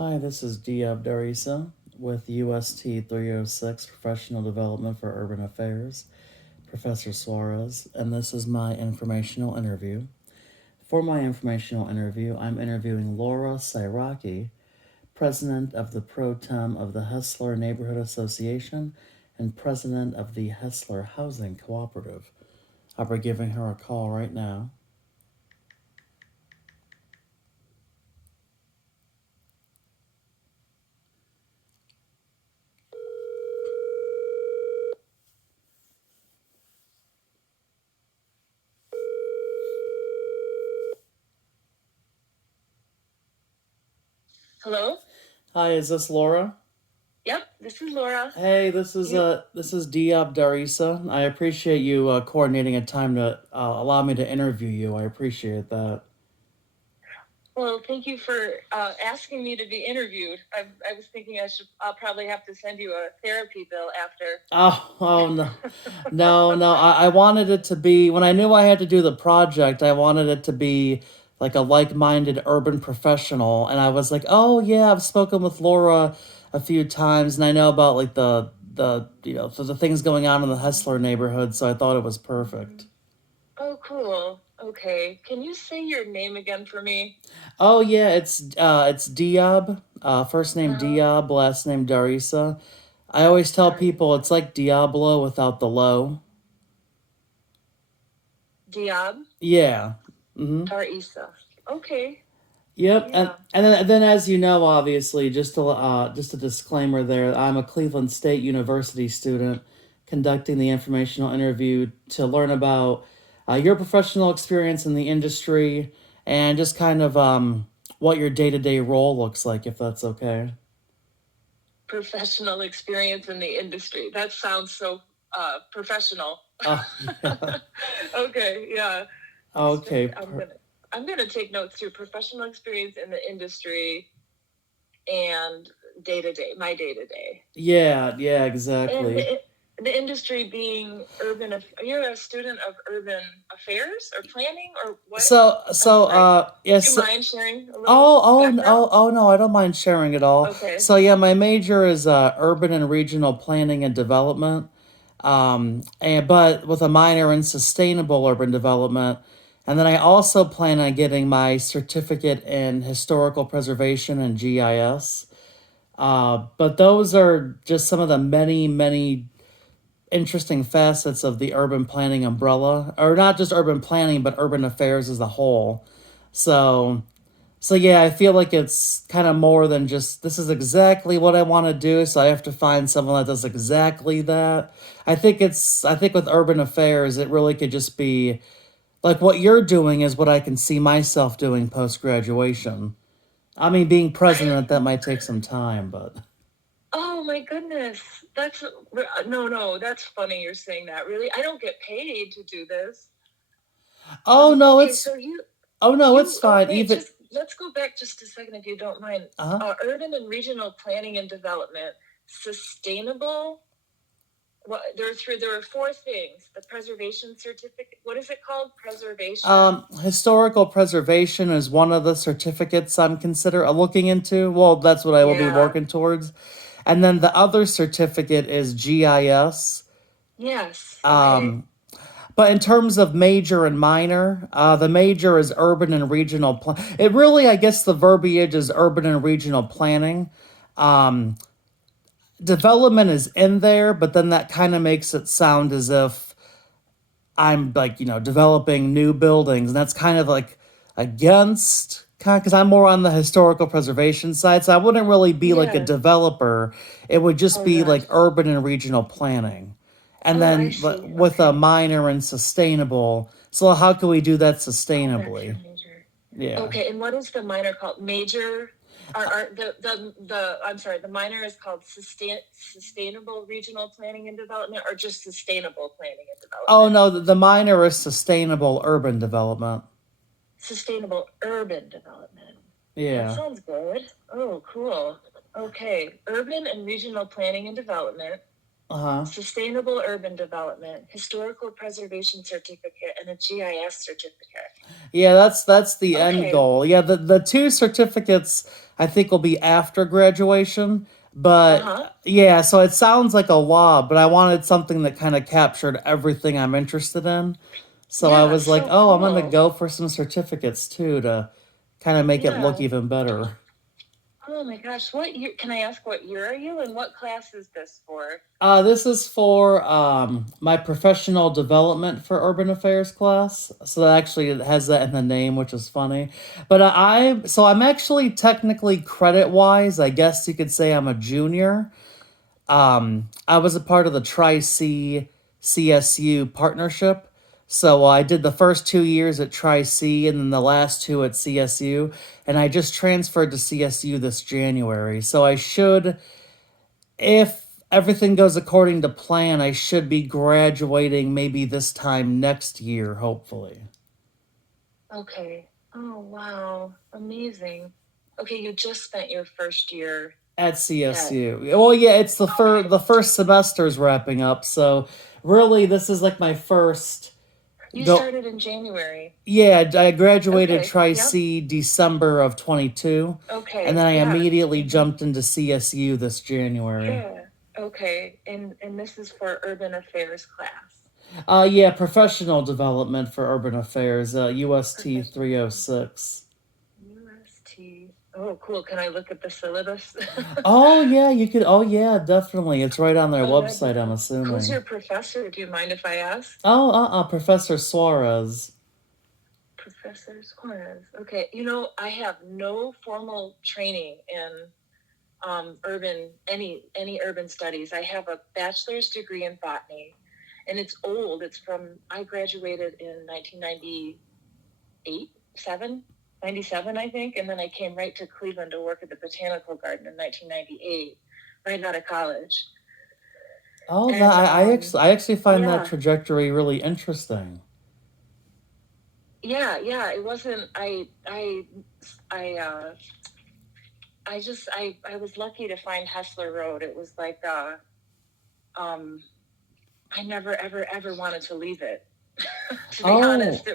Hi, this is Diab Dar-Issa with UST 306 Professional Development for Urban Affairs, Professor Suarez, and this is my informational interview. For my informational interview, I'm interviewing Laura Siraki, President of the Pro Tem of the Hessler Neighborhood Association and President of the Hessler Housing Cooperative. I'll be giving her a call right now. Hello? Hi, is this Laura? Yep, this is Laura. Hey, this is Diab Dar-Issa. I appreciate you coordinating a time to allow me to interview you. I appreciate that. Well, thank you for asking me to be interviewed. I was thinking I'll probably have to send you a therapy bill after. Oh no, no. I wanted it to be when I knew I had to do the project. I wanted it to be like a like-minded urban professional, and I was like, oh yeah, I've spoken with Laura a few times, and I know about like the things going on in the Hessler neighborhood. So I thought it was perfect. Oh, cool. Okay. Can you say your name again for me? Oh yeah, it's Diab. First name Uh-huh. Diab, last name Darisa. I always tell people Dar-Issa. it's like Diablo without the low. Diab? Yeah. Mm-hmm. Dar-Issa. Okay. Yep. And Yeah. and then as you know, obviously, just a disclaimer there. I'm a Cleveland State University student conducting the informational interview to learn about your professional experience in the industry and just kind of what your day to day role looks like, if that's okay. Professional experience in the industry. That sounds so professional. Yeah. Okay, yeah. Okay. I'm gonna take notes too. Professional experience in the industry and my day to day. Yeah, And exactly. the industry being urban. You're a student of urban affairs or planning or what? I'm sorry. Do you Yes. mind sharing a little background? Oh no, I don't mind sharing it all. Okay. So yeah, my major is urban and regional planning and development. And but with a minor in sustainable urban development. And then I also plan on getting my certificate in historical preservation and GIS. But those are just some of the many interesting facets of the urban planning umbrella, or not just urban planning, but urban affairs as a whole. So, so yeah, I feel like it's kind of more than just this is exactly what I want to do. So I have to find someone that does exactly that. I think with urban affairs, it really could just be like what you're doing is what I can see myself doing post graduation. I mean, being president, that might take some time, but. Oh my goodness. That's no, that's funny you're saying that. Really? I don't get paid to do this. Oh no, Okay, it's so you oh no, you it's oh fine. wait, Even just let's go back just a second if you don't mind. uh huh. Urban and regional planning and development, sustainable. What there were four things. The preservation certificate. What is it called? Preservation. Historical preservation is one of the certificates I'm consider looking into. Well, that's what I will be Yeah. working towards. And then the other certificate is GIS. Yes. Okay. Um, but in terms of major and minor, the major is urban and regional It really, I guess, the verbiage is urban and regional planning. Um, Development is in there, but then that kind of makes it sound as if I'm like, developing new buildings, and that's kind of like against kind of because I'm more on the historical preservation side, so I wouldn't really be like a Yeah. developer. It would just Oh be gosh. like urban and regional planning, and Oh, I then see. with a Okay. minor in sustainable. So how can we do that Oh, that's your sustainably? major. Yeah. Okay, and what is the minor called? Major, or the I'm sorry, the minor is called sustainable regional planning and development, or just sustainable planning and Oh development? no, the minor is sustainable urban development. Sustainable urban development. That Yeah. sounds good. Oh, cool. Okay, urban and regional planning and development, Uh huh. sustainable urban development, historical preservation certificate, and a GIS certificate. Yeah, that's the end Okay. goal. Yeah, the two certificates I think will be after graduation. Uh-huh. But yeah, so it sounds like a lot, but I wanted something that kind of captured everything I'm interested in. So I Yeah, was like, so oh, I'm gonna cool. go for some certificates too to kind of make it look Yeah. even better. Oh my gosh, what year, can I ask what year are you and what class is this for? This is for my professional development for urban affairs class. So that actually it has that in the name, which is funny. But I'm actually technically credit wise, I guess you could say I'm a junior. I was a part of the Tri C CSU partnership. So I did the first 2 years at Tri C and then the last two at CSU. And I just transferred to CSU this January. So I should, if everything goes according to plan, I should be graduating maybe this time next year, hopefully. Okay. Oh, wow. Amazing. Okay, you just spent your first year At at, CSU. Well, yeah, it's okay. the first semester's wrapping up, so really this is like my first You go. started in January. Yeah, I graduated Okay. Tri Yep. C December of 22, and then Okay. I Yeah. immediately Hmm. jumped into CSU this January. Yeah. Okay. And this is for urban affairs class. Yeah, professional development for urban affairs, UST Professional 306. UST. Oh, cool. Can I look at the syllabus? Oh yeah, you could. Oh yeah, definitely. It's right on their Oh, that'd be website, I'm cool. Who's assuming. your professor? Do you mind if I ask? Oh, Professor Suarez. Professor Suarez. Okay, I have no formal training in any urban studies. I have a bachelor's degree in botany, and it's old. I graduated in 1998, 97, I think, and then I came right to Cleveland to work at the Botanical Garden in 1998, right out of college. Oh, that And I actually find that yeah, trajectory really interesting. yeah, it wasn't. I I was lucky to find Hessler Road. It was like um I never ever wanted to leave it. To be Oh, honest,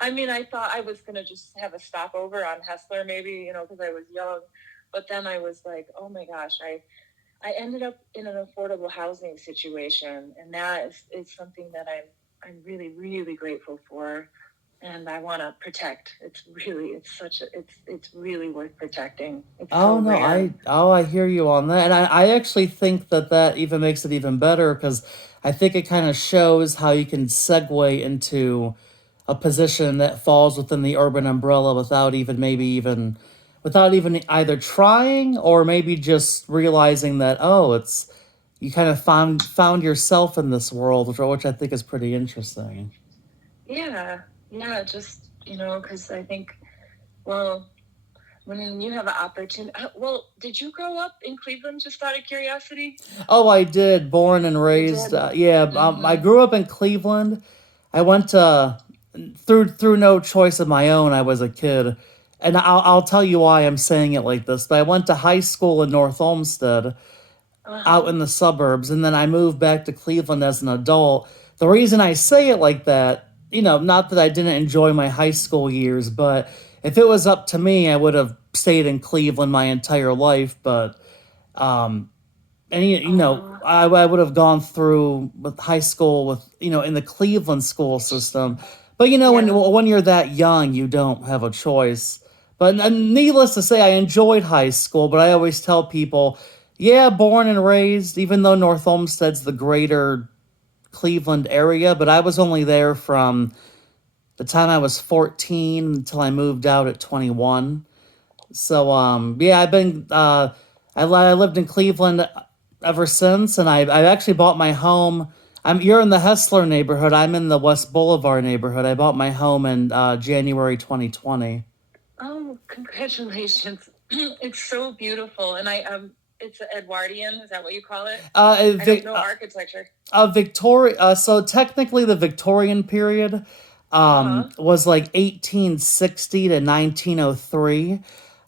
I mean, I thought I was going to just have a stopover on Hessler maybe, because I was young, but then I was like, oh my gosh, I ended up in an affordable housing situation, and that is something that I'm really really grateful for, and I want to protect. It's really worth protecting. It's so oh no, rare. I hear you on that, and I actually think that that even makes it even better because I think it kind of shows how you can segue into a position that falls within the urban umbrella without even maybe even without even either trying or maybe just realizing that oh it's you kind of found yourself in this world which I think is pretty interesting. Yeah, yeah, just because I think, well, when you have an opportunity, well, did you grow up in Cleveland? Just out of curiosity. Oh, I did. Born and You raised. did. Yeah, I Mm-hmm. grew up in Cleveland. I went to through no choice of my own. I was a kid, and I'll tell you why I'm saying it like this. But I went to high school in North Olmsted, out Uh-huh. in the suburbs, and then I moved back to Cleveland as an adult. The reason I say it like that, not that I didn't enjoy my high school years, but if it was up to me, I would have stayed in Cleveland my entire life. But and Uh, I would have gone through with high school with in the Cleveland school system, but yeah. when you're that young, you don't have a choice. But needless to say, I enjoyed high school, but I always tell people, yeah, born and raised, even though North Olmsted's the greater Cleveland area, but I was only there from the time I was 14 until I moved out at 21. So yeah, I lived in Cleveland ever since, and I actually bought my home. You're in the Hessler neighborhood. I'm in the West Boulevard neighborhood. I bought my home in January 2020. Oh, congratulations. It's so beautiful. And it's Edwardian. Is that what you call it? I don't Vic, know architecture. Victoria. So technically, the Victorian period Uh-huh. was like 1860 to 1903.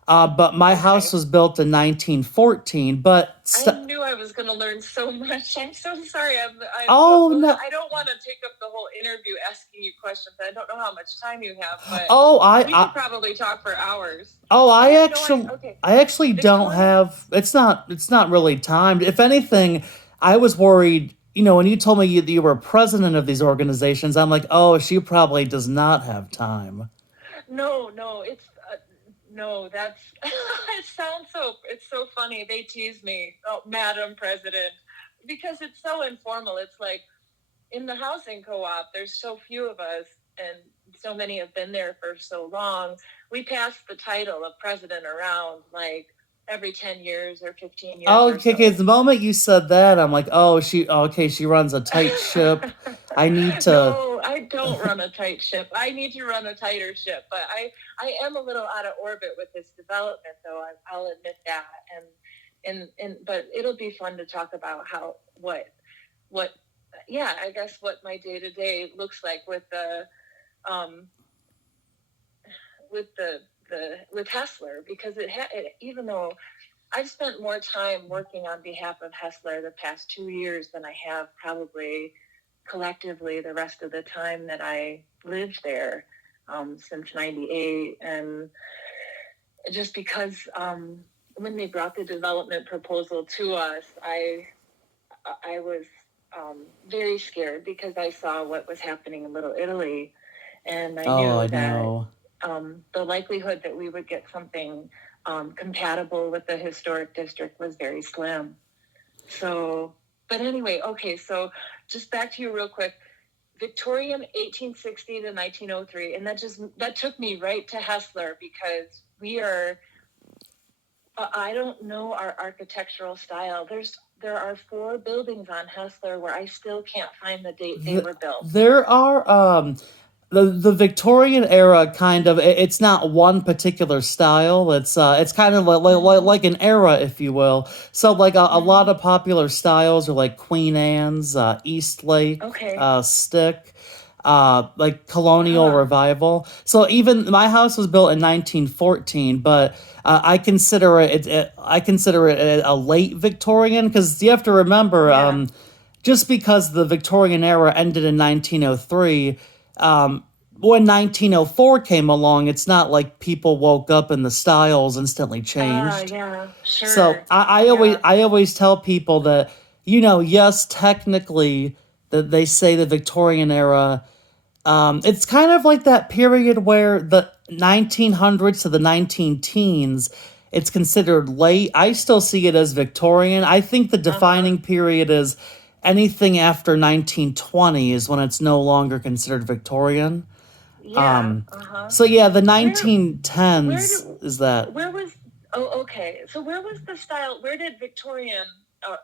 But my house Okay. was built in 1914. But I knew I was going to learn so much. I'm so sorry. Oh no. I don't want to take up the whole interview asking you questions. I don't know how much time you have, but Oh, we could probably talk for hours. oh, Yeah, no, okay. I actually don't Victoria? have. It's not really timed. If anything, I was worried. You know, when you told me you were president of these organizations, I'm like, oh, she probably does not have time. No, no, no, that's it's so funny. They tease me, oh, Madam President, because it's so informal. It's like in the housing co-op, there's so few of us, and so many have been there for so long. We pass the title of president around like every 10 years or 15 years Oh, or okay, okay. so. The moment you said that, I'm like, oh, okay, she runs a tight ship. I need to. No, I don't run a tight ship. I need to run a tighter ship, but I am a little out of orbit with this development, though. I'll admit that. But it'll be fun to talk about what, yeah, I guess what my day to day looks like with um, with Hessler, because even though I've spent more time working on behalf of Hessler the past 2 years than I have probably collectively the rest of the time that I lived there, since '98, and just because when they brought the development proposal to us, I was very scared because I saw what was happening in Little Italy, and I Oh, I knew that know. the likelihood that we would get something compatible with the historic district was very slim. So, but anyway, okay, so just back to you real quick. Victorian 1860 to 1903, and that took me right to Hessler, because we are I don't know our architectural style. There are 4 buildings on Hessler where I still can't find the date they were built. There are the Victorian era kind of it's not one particular style. It's kind of like an era, if you will. So like a lot of popular styles are like Queen Anne's, Eastlake, Okay. Stick, like colonial Huh. revival. So even my house was built in 1914, but I consider it a late Victorian, because you have to remember, Yeah. just because the Victorian era ended in 1903, when 1904 came along, it's not like people woke up and the styles instantly changed. Yeah. So Sure. always Yeah. I always tell people that, yes, technically that they say the Victorian era, it's kind of like that period where the 1900s to the 19 teens, it's considered late. I still see it as Victorian. I think the Uh huh. defining period is anything after 1920 is when it's no longer considered Victorian. Yeah. Uh huh. So yeah, the Where where 1910s do is that. where was Oh, okay. So where was the style? Where did Victorian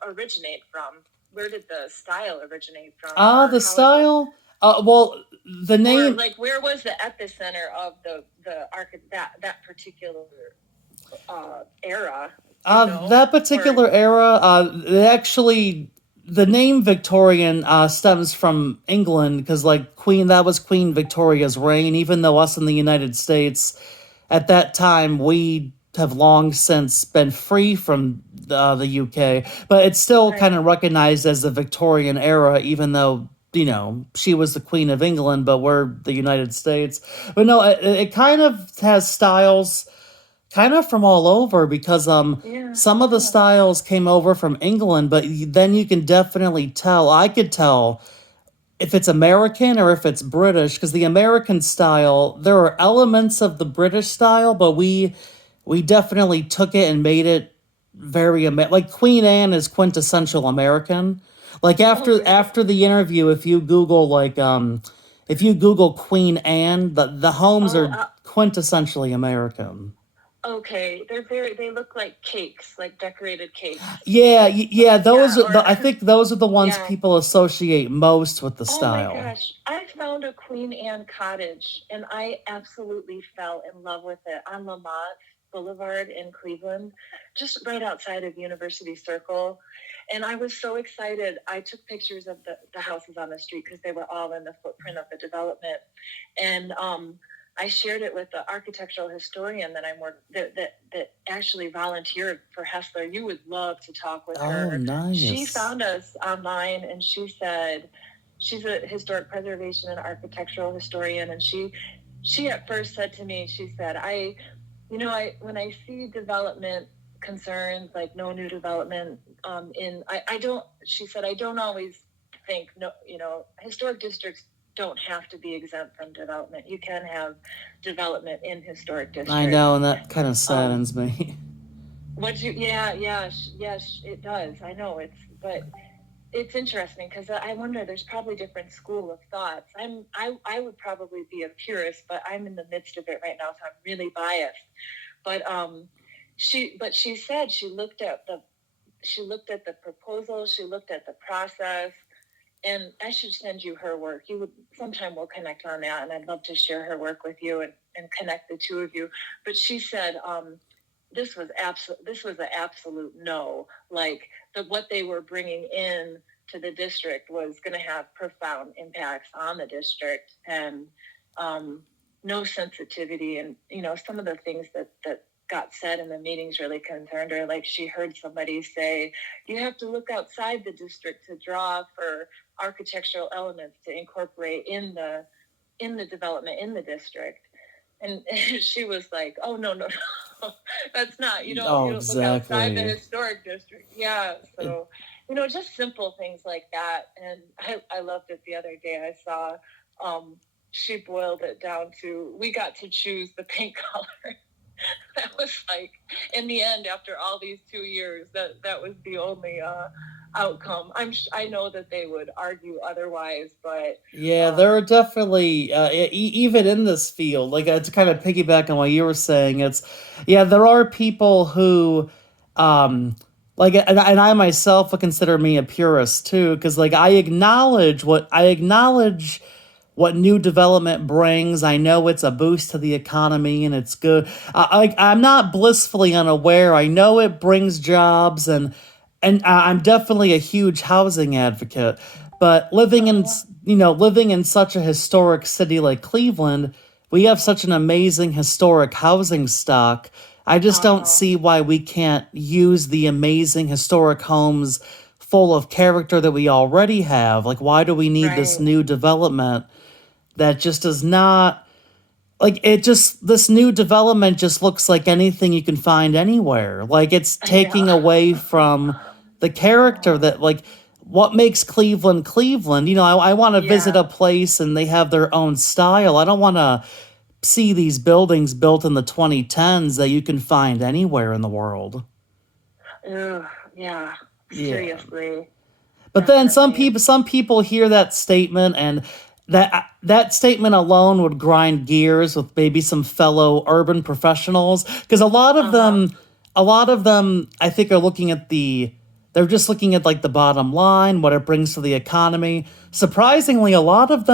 originate from? Where did the style originate from, or The how is it? style. Well, the Or name. like, where was the epicenter of that particular era? Do you know? That Or particular era, the name Victorian stems from England, because like that was Queen Victoria's reign. Even though us in the United States, at that time, we have long since been free from the UK, but it's still kind right? of recognized as the Victorian era, even though she was the Queen of England, but we're the United States. But no, it kind of has styles kind of from all over, because Yeah, some of the yeah. styles came over from England, but then you can definitely tell. I could tell if it's American or if it's British, because the American style, there are elements of the British style, but we definitely took it and made it very like Queen Anne is quintessential American. Like Oh, really? after the interview, if you Google Queen Anne, the homes Oh, are quintessentially American. okay. They look like cakes, like decorated cakes. Yeah, yeah, Yeah, I think those are the ones yeah. people associate most with the Oh my style. gosh. I found a Queen Anne cottage, and I absolutely fell in love with it on Lamont Boulevard in Cleveland, just right outside of University Circle. And I was so excited. I took pictures of the houses on the street because they were all in the footprint of the development. And I shared it with the architectural historian that I'm work that actually volunteered for Hessler. You would love to talk with Oh, her. She nice. found us online, and she said she's a historic preservation and architectural historian, and she at first said to me, she said, I when I see development concerns like no new development I don't, she said, I don't always think, no, historic districts don't have to be exempt from development. You can have development in historic I districts. know, and that kind of um saddens me. yes, it does. I know but it's interesting because I wonder, there's probably different school of thoughts. I would probably be a purist, but I'm in the midst of it right now, so I'm really biased. But she said she looked at the proposal, she looked at the process, and I should send you her work. You would sometime, we'll connect on that, and I'd love to share her work with you and connect the two of you. But she said this was an absolute no. Like what they were bringing in to the district was going to have profound impacts on the district, and no sensitivity. And some of the things that got said in the meetings really concerned her. Like, she heard somebody say, you have to look outside the district to draw for architectural elements to incorporate in the development in the district. And she was like, oh, no. That's not, you Oh, don't look outside the exactly. historic district. Yeah. It, So, just simple things like that. And I loved it the other day. I saw she boiled it down to, we got to choose the paint color. That was like, in the end, after all these 2 years, that was the only outcome. I know that they would argue otherwise, but yeah, there are definitely even in this field, like to kind of piggyback on what you were saying, it's yeah, there are people who, like, and I myself would consider me a purist too, because like I acknowledge what new development brings. I know it's a boost to the economy and it's good. I'm not blissfully unaware. I know it brings jobs, and I'm definitely a huge housing advocate. But living in such a historic city like Cleveland, we have such an amazing historic housing stock. I just don't see why we can't use the amazing historic homes full of character that we already have. Like, why do we need this right. new development that just does not, like, it just, this new development just looks like anything you can find anywhere. Like, it's taking Yeah. away from the character that, like, what makes Cleveland Cleveland. I want to visit Yeah. a place and they have their own style. I don't want to see these buildings built in the 2010s that you can find anywhere in the world. Ugh, yeah. Yeah. Seriously. But then Definitely. some people hear that statement, and that statement alone would grind gears with maybe some fellow urban professionals, because a lot of them I think are looking at they're just looking at like the bottom line, what it brings to the economy. Surprisingly, a lot of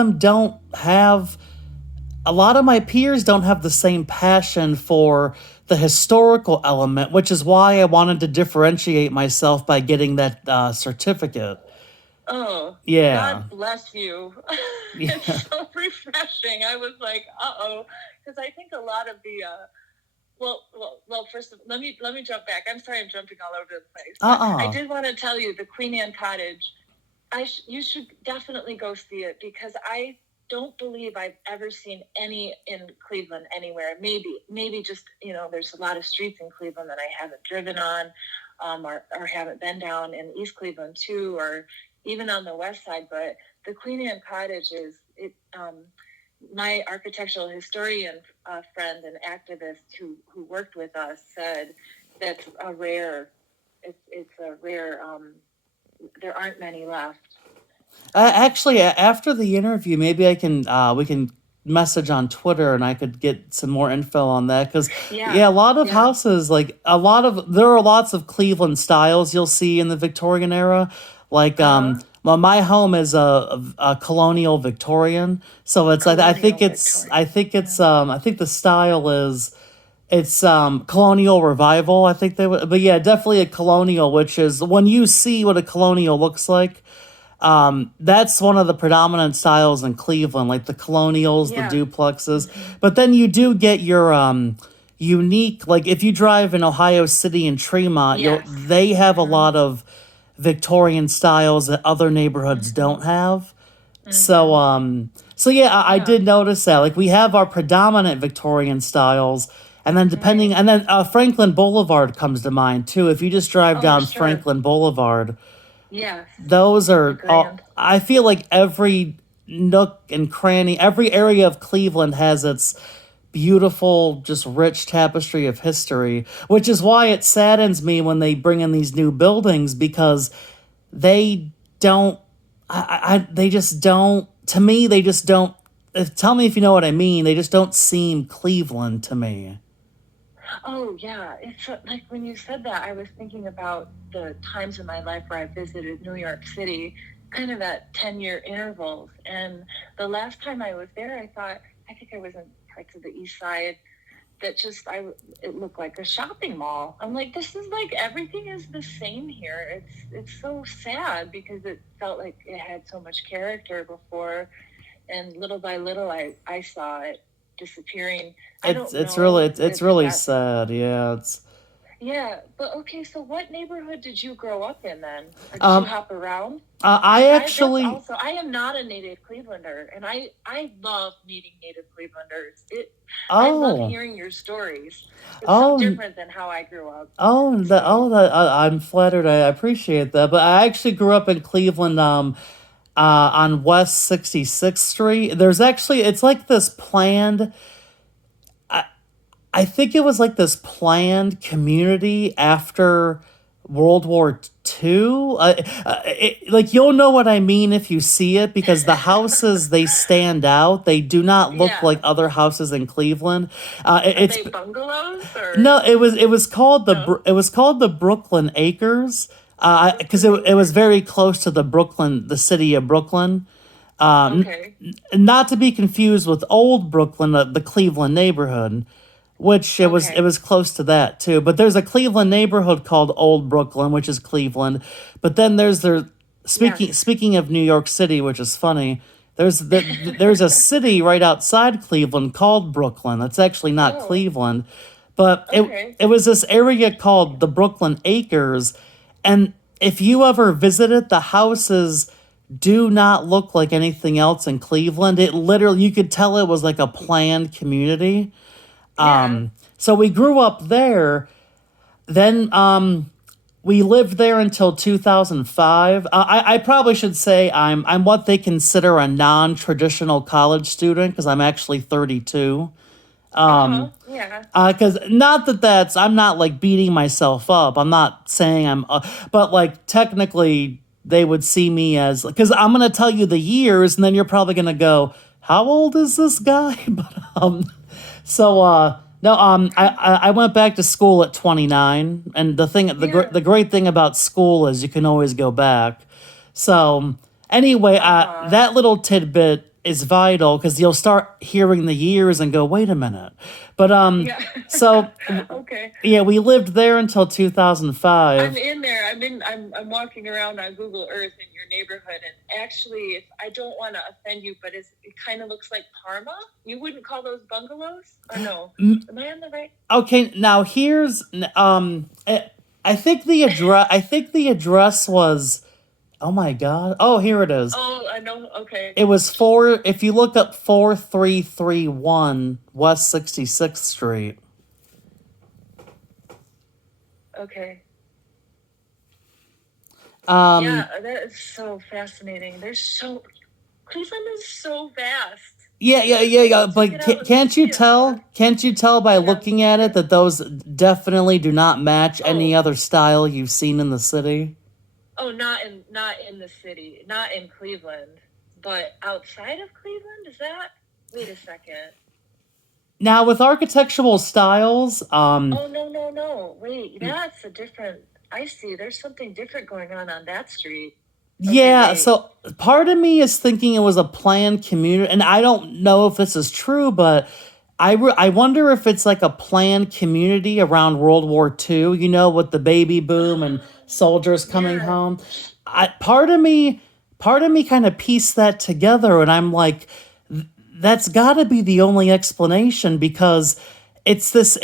my peers don't have the same passion for the historical element, which is why I wanted to differentiate myself by getting that certificate. Oh, Yeah. God bless you. Yeah. It's so refreshing. I was like, uh-oh, because I think a lot of the first, let me jump back. I'm sorry, I'm jumping all over the place, but I Uh-uh. did want to tell you, the Queen Anne Cottage, you should definitely go see it, because I don't believe I've ever seen any in Cleveland anywhere. Maybe just, there's a lot of streets in Cleveland that I haven't driven on, or haven't been down in East Cleveland too, or even on the west side. But the Queen Anne Cottage is it. My architectural historian friend and activist who worked with us said that's a rare. It's a rare. There aren't many left. Actually, after the interview, maybe I can we can message on Twitter and I could get some more info on that, because Yeah, yeah, a lot of yeah. houses, like a lot of there are lots of Cleveland styles you'll see in the Victorian era. Like well, my home is a colonial Victorian, so it's Colonial Victorian. I think the style is it's colonial revival. I think they would, but yeah, definitely a colonial, which is when you see what a colonial looks like. That's one of the predominant styles in Cleveland, like the colonials, the Yeah. duplexes. Hmm. But then you do get your unique, like if you drive in Ohio City and Tremont, Yes. they have a Hmm. lot of Victorian styles that other neighborhoods Hmm. don't have. So Hmm. yeah, I Yeah. did notice that. Like we have our predominant Victorian styles, and then Right. depending, and then Franklin Boulevard comes to mind too. If you just drive Oh, down sure. Franklin Boulevard, Yes. those The are all. grand. I feel like every nook and cranny, every area of Cleveland has its beautiful, just rich tapestry of history, which is why it saddens me when they bring in these new buildings because they don't they just don't to me they just don't tell me if you know what I mean. They just don't seem Cleveland to me. Oh, yeah. It's like when you said that, I was thinking about the times in my life where I visited New York City, kind of at 10-year intervals. And the last time I was there, I think I was in parts of the East Side that it looked like a shopping mall. I'm like, this is like everything is the same here. It's so sad because it felt like it had so much character before, and little by little, I saw it disappearing. I it's don't it's really know it's if really that's sad. Yeah, it's yeah, but okay, so what neighborhood did you grow up in then? Or did you um hop around? I Because that's actually also, I am not a native Clevelander, and I love meeting native Clevelanders. I love oh hearing your stories. It's so oh different than how I grew up. oh So, that I'm flattered. I appreciate that. But I actually grew up in Cleveland. On West 66th Street. There's actually it's like this planned. I think it was like this planned community after World War II. Like you'll know what I mean if you see it because the houses they stand out. They do not look like yeah. other houses in Cleveland. Are It's they bungalows or no, it was called no? the Brooklyn Acres. Because Brooklyn it was Acres. very close to the city of Brooklyn. Okay. Not to be confused with Old Brooklyn, the Cleveland neighborhood, which it was Okay. close to that too. But there's a Cleveland neighborhood called Old Brooklyn, which is Cleveland. But then Yes. speaking of New York City, which is funny. There's a city right outside Cleveland called Brooklyn. That's actually not Oh, Cleveland, but okay. it was this area called the Brooklyn Acres, and if you ever visited, the houses do not look like anything else in Cleveland. It literally you could tell it was like a planned community. Yeah. So we grew up there. Then we lived there until 2005. I probably should say I'm what they consider a non-traditional college student because I'm actually 32. Uh-huh. Yeah. Because not that I'm not like beating myself up. I'm not saying but like technically they would see me as because I'm gonna tell you the years and then you're probably gonna go, how old is this guy? But so no I went back to school at 29, and Yeah. the great thing about school is you can always go back. So anyway, Uh-huh. that little tidbit is vital because you'll start hearing the years and go, wait a minute. But Yeah. so Okay. yeah, we lived there until I'm 2005. in there. I'm walking around on Google Earth in your neighborhood, and actually, if I don't want to offend you, but it kind of looks like Parma. You wouldn't call those bungalows, or no? Am I on the right? Okay, now here's I think the address. I think the address was. Oh my god! Oh, here it is. Oh, I know. Okay. It was four. If you look up 4331 West 66th Street. Okay. Um, Yeah, that is so fascinating. Cleveland is so vast. yeah, yeah, yeah, I yeah. need to But get out and can't see you it more. tell? Can't you tell by Yeah. looking at it that those definitely do not match any Oh, other style you've seen in the city? oh, not in the city, not in Cleveland, but outside of Cleveland. Is that? Wait a second. Now with architectural styles, Oh, no, no, no. Wait, that's a different. I see. There's something different going on that street. Okay, yeah. wait. So part of me is thinking it was a planned community, and I don't know if this is true, but I wonder if it's like a planned community around World War II. You know, with the baby boom and soldiers coming Yeah. home. Part of me part of me kind of pieced that together, and I'm like, that's got to be the only explanation because it's this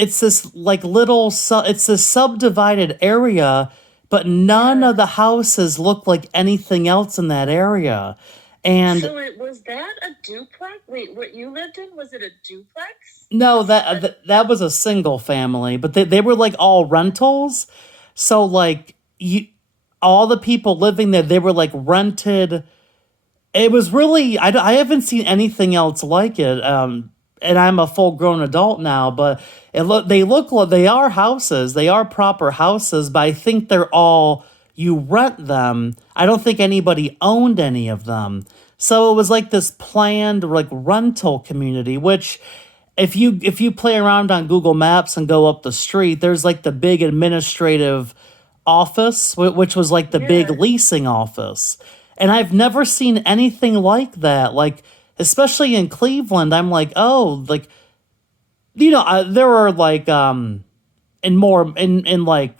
like it's this subdivided area, but none Yeah. of the houses look like anything else in that area. And So it was that a duplex? Wait, what you lived in, was it a duplex? no, This that a that was a single family, but they were like all rentals. So like you all the people living there, they were like rented. It was really I haven't seen anything else like it. And I'm a full grown adult now, but they look like they are houses. They are proper houses, but I think they're all you rent them. I don't think anybody owned any of them. So it was like this planned like rental community, which if you play around on Google Maps and go up the street, there's like the big administrative office, which was like the big yeah. leasing office. And I've never seen anything like that. Like, especially in Cleveland, I'm like, oh, like, there are like, in like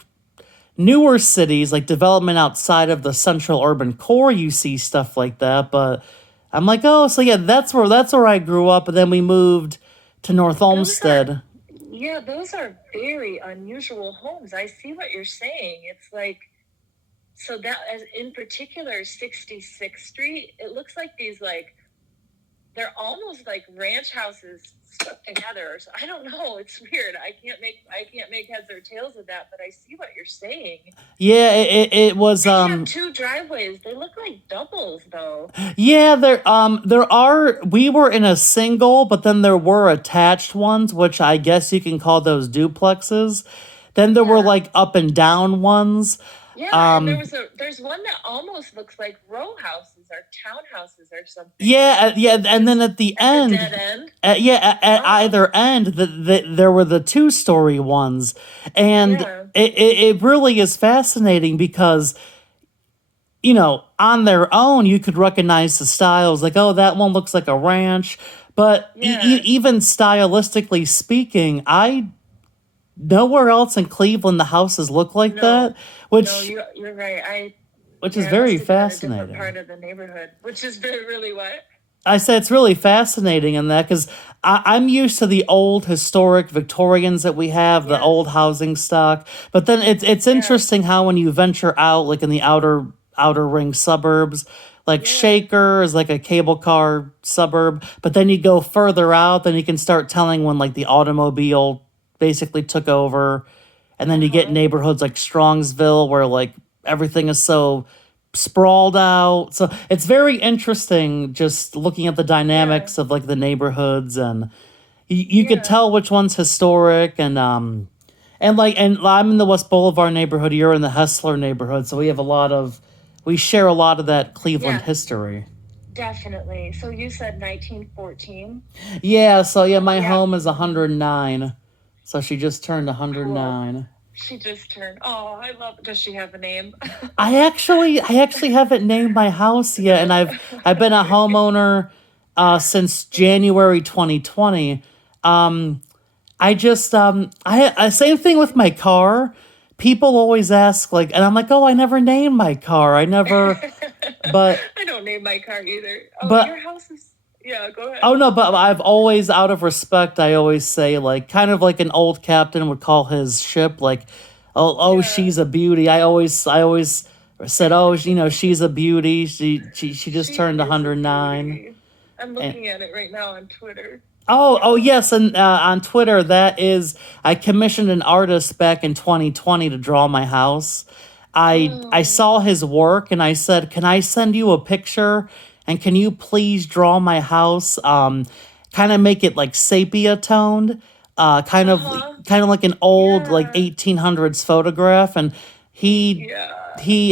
newer cities, like development outside of the central urban core, you see stuff like that. But I'm like, oh, so yeah, that's where I grew up. And then we moved to North Those are Olmsted. Yeah, those are very unusual homes. I see what you're saying. It's like, so that as in particular 66th Street, it looks like these like they're almost like ranch houses stuck together. So I don't know. It's weird. I can't make heads or tails of that, but I see what you're saying. Yeah, it was They have two driveways. They look like doubles though. yeah, there are we were in a single, but then there were attached ones, which I guess you can call those duplexes. Then there were Yeah. like up and down ones. Yeah, and there's one that almost looks like row houses or townhouses or something. Yeah, and then at the At the end, dead end. at Oh, either end, there were the two-story ones, and yeah. it really is fascinating because on their own, you could recognize the styles, like, oh, that one looks like a ranch. But Yeah. even stylistically speaking, I nowhere else in Cleveland the houses look like that, No. No, which you're right. which is Yeah, I very must have been in a different fascinating. part of the neighborhood, which is really what? I said it's really fascinating in that because I'm used to the old historic Victorians that we have, the old Yes. housing stock. But then it's Yeah. interesting how when you venture out, like in the outer ring suburbs, like Yeah. Shaker is like a cable car suburb, but then you go further out, then you can start telling when like the automobile basically took over, and then you get Uh-huh. neighborhoods like Strongsville where like everything is so sprawled out. So it's very interesting just looking at the Yeah. dynamics of like the neighborhoods, and you could Yeah. tell which one's historic, and I'm in the West Boulevard neighborhood, you're in the Hessler neighborhood, so we share a lot of that Cleveland Yeah. history. Definitely. So you said 1914? Yeah, so yeah, my Yeah. home is 109. So she just turned Cool. 109. She just turned. Oh, I love. Does she have a name? I actually haven't named my house yet, and I've been a homeowner since January 2020. I just same thing with my car. People always ask like, and I'm like, oh, I never named my car. I never, but I don't name my car either. Oh, but your house is. Yeah, go ahead. oh no, but I've always, out of respect, I always say like, kind of like an old captain would call his ship like, oh, Yeah. she's a beauty. I always said, oh, she's a beauty. She just She turned is a 109. beauty. I'm And looking at it right now on Twitter. oh Yeah. yes, and on Twitter, I commissioned an artist back in 2020 to draw my house. I Oh, saw his work and I said, "Can I send you a picture? And can you please draw my house? Kind of make it like sepia toned, kind of uh-huh. kind of like an old like Yeah. 1800s photograph." And he Yeah.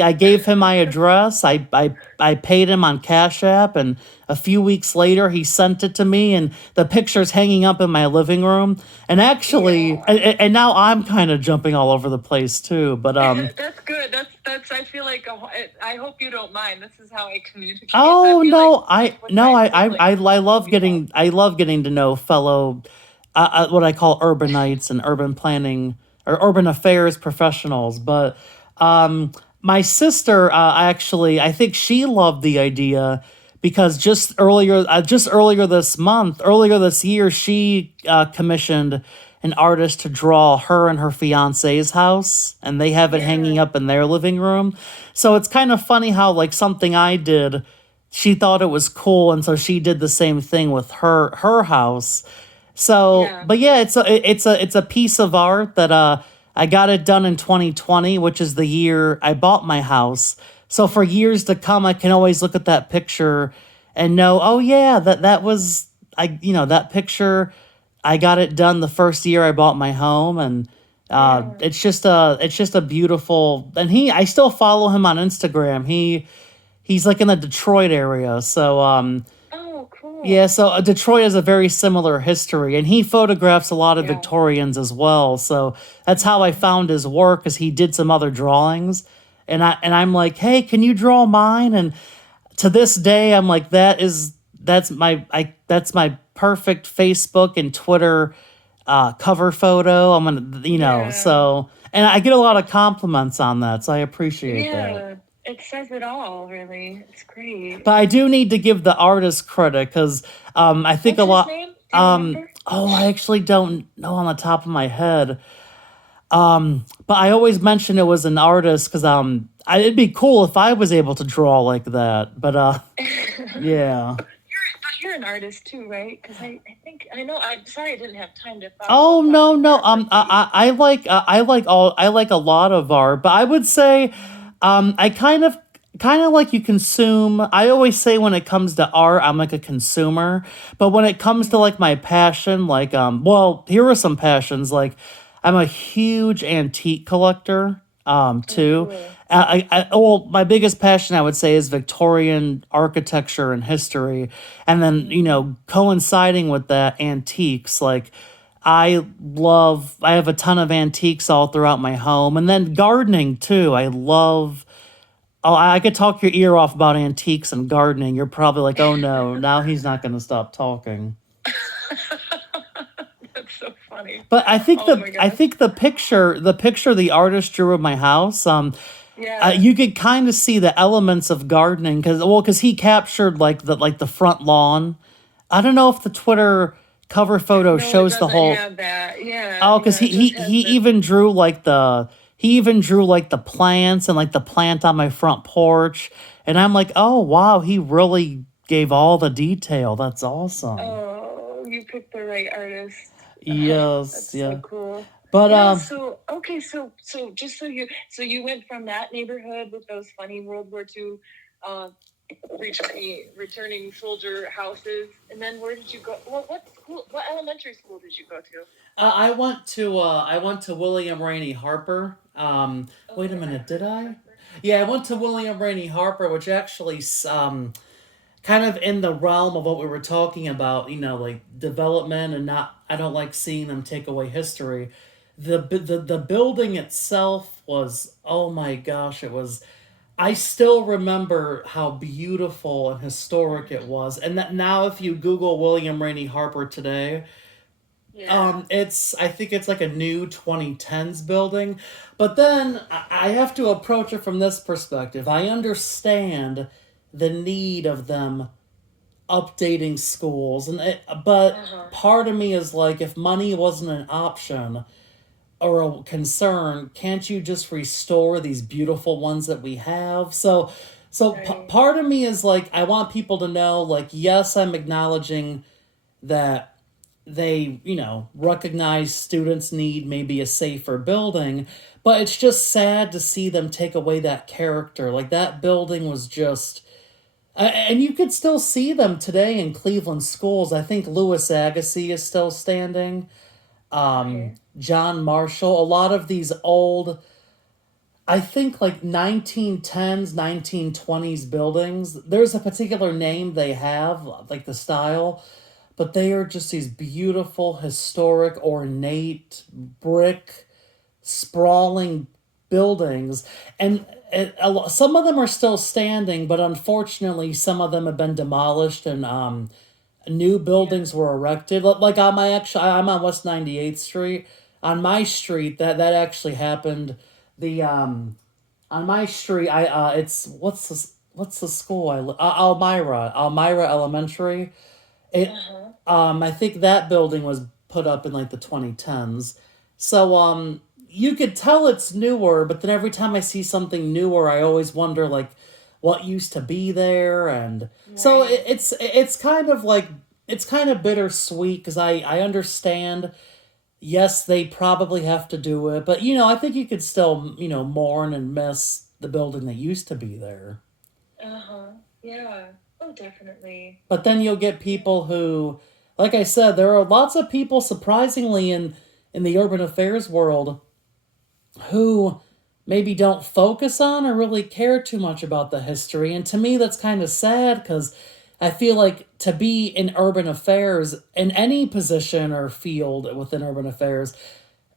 I gave him my address. I paid him on Cash App, and a few weeks later he sent it to me, and the picture's hanging up in my living room. And actually, Yeah. and now I'm kind of jumping all over the place too. But That's good. That's. I feel like I hope you don't mind. This is how I communicate. I oh feel like no, I with no, my I siblings, this is how we talk. I love getting to know fellow what I call urbanites and urban planning or urban affairs professionals. But my sister actually, I think she loved the idea because just earlier this year, she commissioned an artist to draw her and her fiance's house, and they have it hanging Yeah. up in their living room. So it's kind of funny how like something I did, she thought it was cool, and so she did the same thing with her house. So, Yeah. but yeah, it's a piece of art that I got it done in 2020, which is the year I bought my house. So for years to come, I can always look at that picture and know, oh yeah, that was that picture. I got it done the first year I bought my home, and Yeah. it's just a beautiful. And I still follow him on Instagram. He's like in the Detroit area, so Oh, yeah, cool. so Detroit has a very similar history, and he photographs a lot of Yeah. Victorians as well. So that's how I Hmm. found his work, because he did some other drawings, and I'm like, hey, can you draw mine? And to this day, I'm like, that's my perfect Facebook and Twitter cover photo. I'm gonna, Yeah. so, and I get a lot of compliments on that, so I appreciate that. Yeah. It says it all, really. It's great. But I do need to give the artist credit, because I think a What's his lot. name? Do you remember? Oh, I actually don't know on the top of my head. But I always mention it was an artist because it'd be cool if I was able to draw like that. But yeah. But you're an artist too, right? Because I think I know. I'm sorry I didn't have time to follow Oh up on no, the no. artwork that you. I like a lot of art, but I would say I kind of like you consume. I always say when it comes to art, I'm like a consumer, but when it comes to Mhm. like my passion, like well, here are some passions. Like I'm a huge antique collector Oh, too. cool. Well, my biggest passion I would say is Victorian architecture and history, and then Hmm. coinciding with that, antiques. Like I have a ton of antiques all throughout my home, and then gardening too. I love. Oh, I could talk your ear off about antiques and gardening. You're probably like, oh no, now he's not going to stop talking. That's so funny. But I think Oh the my I gosh. think the picture the artist drew of my house, Yeah. you could kind of see the elements of gardening, because he captured like the front lawn. I don't know if the Twitter cover photo No, it shows the doesn't whole. have that. Yeah, Oh, because yeah. he, It just he has he the. even drew like the plants and like the plant on my front porch, and I'm like, oh wow, he really gave all the detail. That's awesome. Oh, you picked the right artist. Yes, That's so yeah, cool. but Yeah, so okay, so just so you went from that neighborhood with those funny World War II uh returning soldier houses, and then where did you go? Well, what elementary school did you go to? I went to William Rainey Harper. Wait a Okay, I've minute, did heard of I? Harper. Yeah, I went to William Rainey Harper, which actually kind of in the realm of what we were talking about, like development, and not. I don't like seeing them take away history. The building itself was, oh my gosh, it was. I still remember how beautiful and historic it was, and that now if you Google William Rainey Harper today, Yeah. I think it's like a new 2010s building, but then I have to approach it from this perspective. I understand the need of them updating schools, but Uh-huh. part of me is like, if money wasn't an option or a concern, can't you just restore these beautiful ones that we have? So Right. part of me is like, I want people to know, like, yes, I'm acknowledging that they, recognize students need maybe a safer building, but it's just sad to see them take away that character. Like that building was just, and you could still see them today in Cleveland schools. I think Louis Agassiz is still standing. Okay. John Marshall, a lot of these old, I think like 1910s, 1920s buildings, there's a particular name they have, like the style, but they are just these beautiful, historic, ornate, brick, sprawling buildings. And some of them are still standing, but unfortunately, some of them have been demolished, and new Yeah. buildings were erected. Like I'm on West 98th Street. On my street, that actually happened. The On my street, I it's what's the school Elmira Elementary. It Uh-huh. I think that building was put up in like the 2010s. So you could tell it's newer, but then every time I see something newer, I always wonder like what used to be there, and so Right. it's kind of like it's kind of bittersweet because I understand. Yes, they probably have to do it, but I think you could still mourn and miss the building that used to be there. Uh-huh. Yeah. Oh, definitely. But then you'll get Yeah. people who, like I said, there are lots of people surprisingly in the urban affairs world who maybe don't focus on or really care too much about the history. And to me, that's kind of sad because I feel like to be in urban affairs in any position or field within urban affairs,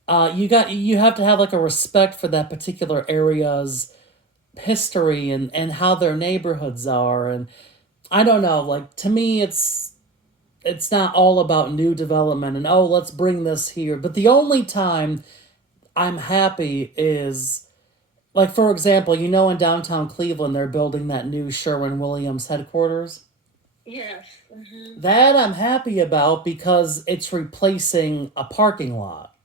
you have to have like a respect for that particular area's history and how their neighborhoods are. And I don't know, like to me, it's not all about new development and oh let's bring this here. But the only time I'm happy is like, for example, in downtown Cleveland, they're building that new Sherwin Williams headquarters. Yes. Mm-hmm. That I'm happy about because it's replacing a parking lot.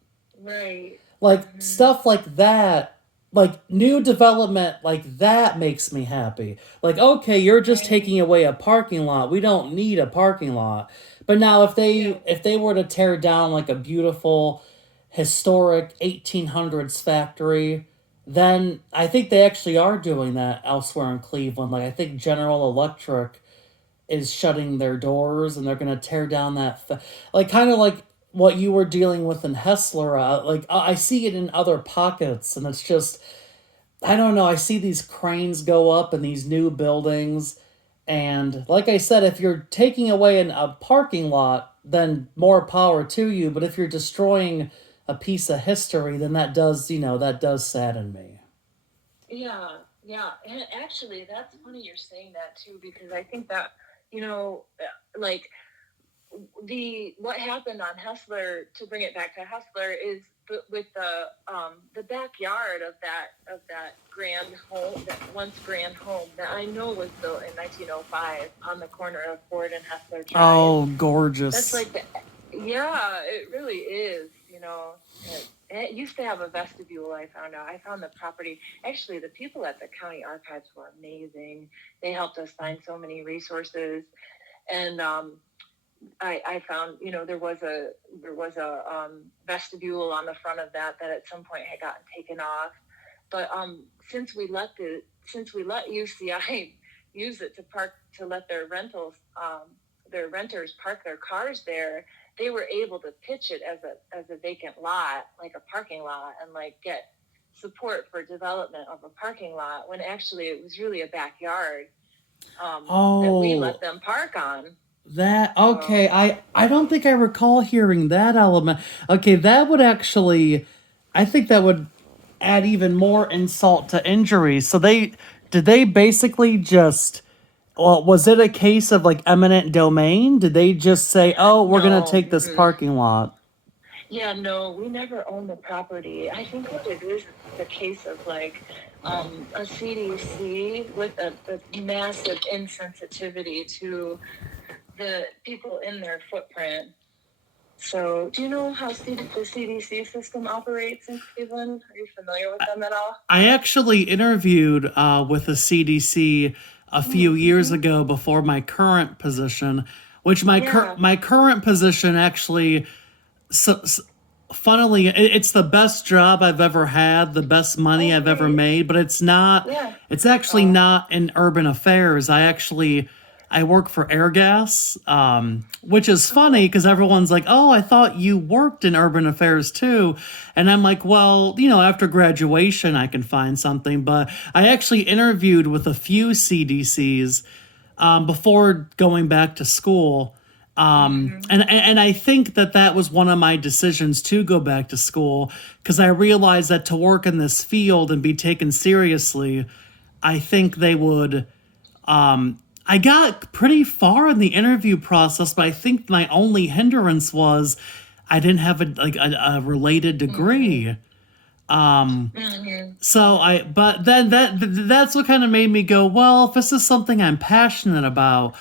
Right. Like, Mm-hmm. stuff like that, like, new development like that makes me happy. Like, okay, you're just Right. taking away a parking lot. We don't need a parking lot. But now, if Yeah. they were to tear down, like, a beautiful, historic 1800s factory, then I think they actually are doing that elsewhere in Cleveland. Like I think General Electric is shutting their doors and they're going to tear down like kind of like what you were dealing with in Hessler. Like I see it in other pockets, and it's just I don't know. I see these cranes go up in these new buildings, and like I said, if you're taking away a parking lot, then more power to you. But if you're destroying a piece of history, then that does sadden me. Yeah. Yeah. And actually, that's funny you're saying that too, because I think that, you know, like the what happened on Hustler, to bring it back to Hustler, is with the backyard of that grand home, that once grand home that I know was built in 1905 on the corner of Ford and Hustler Drive. Oh, That's gorgeous. like yeah, it really is. It used to have a vestibule. I found the property. Actually, the people at the county archives were amazing. They helped us find so many resources, and I found, there was a vestibule on the front of that at some point had gotten taken off, but since we let UCI use it to let their renters park their cars there, they were able to pitch it as a vacant lot, like a parking lot, and like get support for development of a parking lot when actually it was really a backyard that we let Oh, them park on. that So okay. I don't think I recall hearing that element. Okay, that would actually I think that would add even more insult to injury. So they basically just well, was it a case of like eminent domain? Did they just say, "Oh, we're going to no, take this parking lot"? yeah, no, we never owned the property. I think what it is the case of like a CDC with a massive insensitivity to the people in their footprint. So, do you know how the CDC system operates in Cleveland? Are you familiar with them at all? I actually interviewed with the CDC a few years Mm-hmm. ago before my current position, which Yeah. my current position actually so, funnily it's the best job I've ever had, the best money Oh, I've ever great. made, but Yeah. it's actually Oh. not in urban affairs. I work for air gas, which is funny Oh. because everyone's like, "Oh, I thought you worked in urban affairs too," and I'm like, "Well, after graduation, I can find something." But I actually interviewed with a few CDCs before going back to school. Mm-hmm. And I think that was one of my decisions to go back to school because I realized that to work in this field and be taken seriously, I think they would. I got pretty far in the interview process, but I think my only hindrance was I didn't have a related Mm-hmm. degree. Mm-hmm. So but then that's what kind of made me go, well, if this is something I'm passionate about,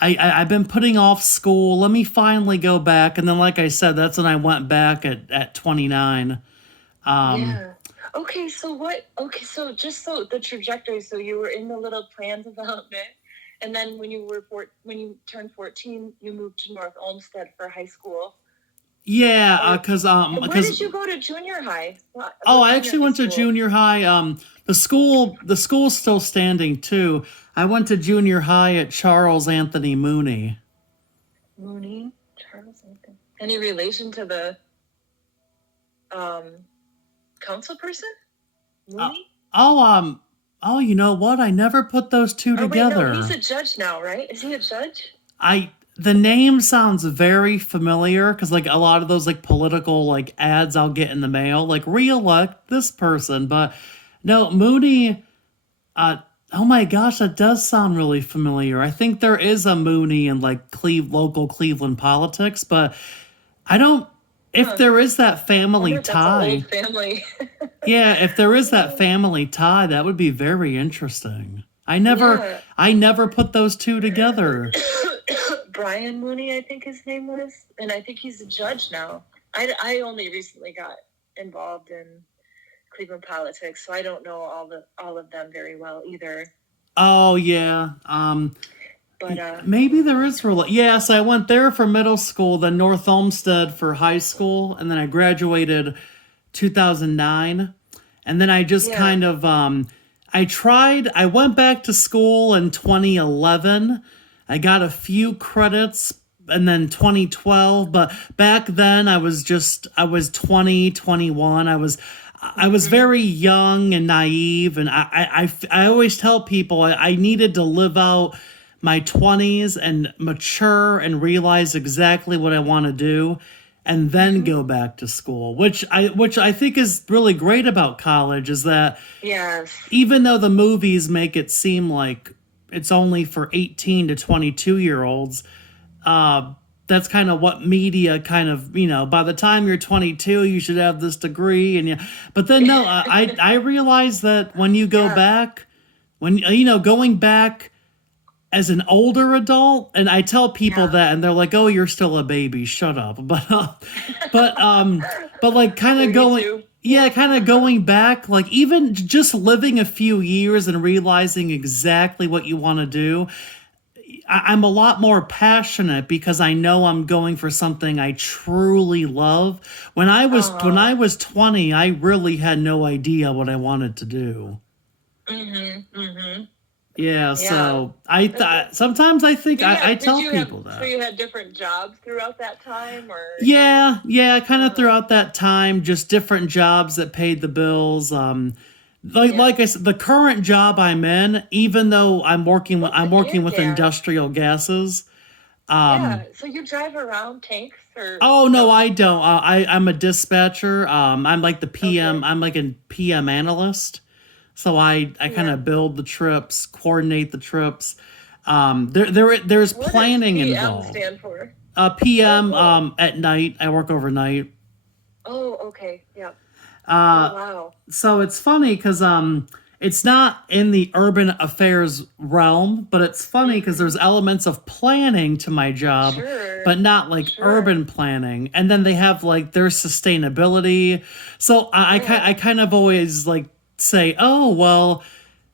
I've been putting off school. Let me finally go back. And then, like I said, that's when I went back at 29. Yeah. Okay, so okay, so just so the trajectory, so you were in the little plan development, and then when you turned 14, you moved to North Olmsted for high school. Yeah, Or and where because did you go to junior high? oh, What I junior actually high went to school? junior high. The school's still standing too. I went to junior high at Charles Anthony Mooney. Mooney, Charles Anthony. Any relation to the um council person? Uh, Mooney? oh, oh, you know what? I never put those two Oh wait, no, he's together. a judge now, right? Is he a judge? The name sounds very familiar because like a lot of those like political like ads I'll get in the mail, like re-elect this person, but no, Mooney. Oh my gosh, that does sound really familiar. I think there is a Mooney in like local Cleveland politics, but I don't. If Huh. there is that I wonder family if that's an old tie, family. yeah, if there is that family tie, that would be very interesting. Yeah. I never put those two together. Brian Mooney, I think his name was, and I think he's a judge now. I only recently got involved in Cleveland politics, so I don't know all of them very well either. Oh yeah, But maybe there is for yes. I went there for middle school, then North Olmsted for high school, and then I graduated 2009, and then I just yeah. kind of I went back to school in 2011. I got a few credits and then 2012, but back then I was 20, 21. I was very young and naive, and I always tell people I needed to live out my 20s and mature and realize exactly what I want to do and then go back to school, which I think is really great about college is that Yes. even though the movies make it seem like it's only for 18 to 22-year-olds, that's kind of what media kind of, by the time you're 22 you should have this degree, and yeah, but then no, I realized that when you go Yeah. back, when going back as an older adult, and I tell people Yeah. that and they're like, oh, you're still a baby, shut up, but but like kind of going, 32. yeah, kind of going back, like even just living a few years and realizing exactly what you want to do, I'm a lot more passionate because I know I'm going for something I truly love. When I was 20, I really had no idea what I wanted to do. Mm-hmm. Mm-hmm. Yeah, Yeah. so I thought sometimes I think I Did tell you have, people so that. you had different jobs throughout that time, or? Yeah, kind of Uh, throughout that time, just different jobs that paid the bills. yeah. Like I said, the current job I'm in, even though What's I'm working air with gas? industrial gases. Yeah. So you drive around tanks or Oh no, no? I don't. I'm a dispatcher. I'm like the PM. Okay. I'm like a PM analyst. So I kind PM. of build the trips, coordinate the trips. There's What does planning PM involved. stand for? Oh, PM cool. at night. I work overnight. Oh, okay. Yeah. Oh, Uh, wow. so it's funny because it's not in the urban affairs realm, but it's funny because Mm-hmm. there's elements of planning to my job, Sure. but not like Sure. urban planning. And then they have like their sustainability. So Yeah. I kind of always like say, oh well,